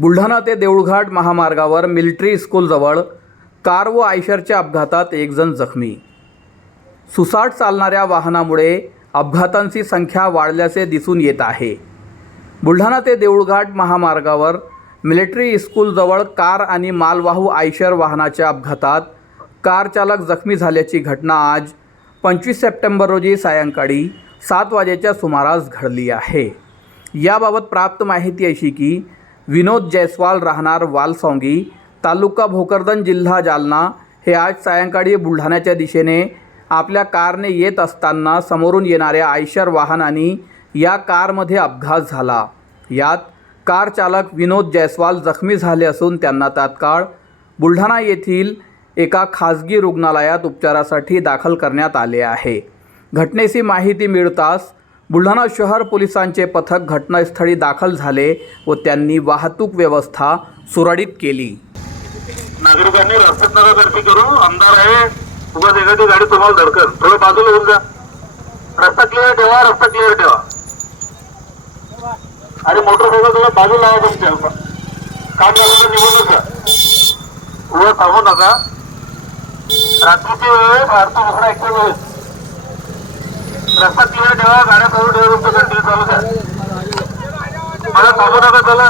बुलढाणा ते देऊळघाट महामार्गावर military स्कूलजवळ car व आयशरच्या अपघातात एकजण जखमी. सुसाट चालणाऱ्या वाहनामुळे अपघातांची संख्या वाढल्याचे दिसून येत आहे. बुलढाणा ते देऊळघाट महामार्गावर मिलिटरी स्कूलजवळ कार आणि मालवाहू आयशर वाहनाच्या अपघातात कार चालक जखमी झाल्याची घटना आज पंचवीस सप्टेंबर रोजी सायंकाळी सात वाजेच्या सुमारास घडली आहे. याबाबत प्राप्त माहिती अशी की विनोद जयस्वाल राहणार वालसोंगी तालुका भोकरदन जिल्हा जालना. हे आज सायंकाळी बुलढाण्याच्या दिशेने आपल्या कारने येत असताना समोरून येणाऱ्या आयशर वाहनाने या कारमध्ये अपघात झाला. यात कार चालक विनोद जयस्वाल जखमी झाले असून त्यांना तात्काळ बुलढाणा येथील एका खाजगी रुग्णालयात उपचारासाठी दाखल करण्यात आले आहे. घटनेची माहिती मिळताच बुलढाणा शहर पोलिसांचे पथक घटनास्थळी दाखल झाले व त्यांनी वाहतूक व्यवस्था सुरळीत केली. नागरिकांनी रस्त्यात नका गर्दी करू आमदार आहे उगाच एखादी गाडी तुम्हाला धडकल थोडं बाजूला होऊन जा. रस्ता क्लिअर ठेवा रस्ता क्लिअर ठेवा. अरे मोटरसायकल थोडं बाजूला लावा तुमच्या काम झालं निघून जा. उभं थांबू नका. रात्रीची वेळ आहे दुसरा ऍक्सिडेंट होईल रस्ता क्लिअर ठेवा गाड्या करून ठेवा तुमचं कंटिन्यू चालू द्या मला थांबू नका चला.